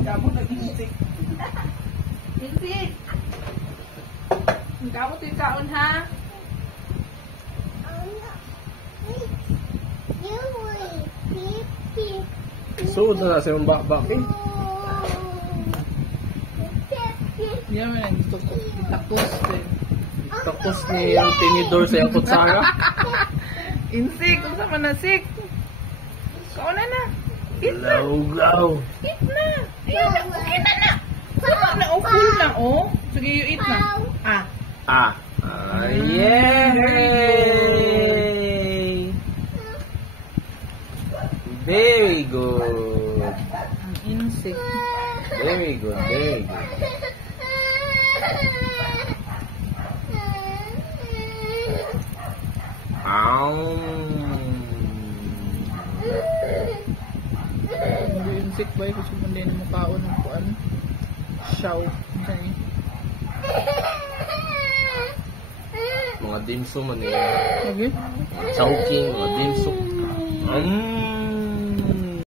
Gamot ang insik. Insik! Gamot yung kaon ha? Suod na sa yung bakbak eh. Yan man ang gusto ko. Tapos eh. Tapos ni yung tinidor sa yung kutsara. Insik! Kung sa manasik! Kaon na! Eat na! Law-law. Eat na! Ayan na! Okay na na! Sama na! Oh, full na oh! Sige, you eat na. Ah! Ah. Yay! Very good. Ang insik. Very good, very good. Hindi insik ba? Kasi hindi na mukhaon ng kuan. Shaw. Okay. Mga dimsum man eh. Okay. Chowking, mga dimsum.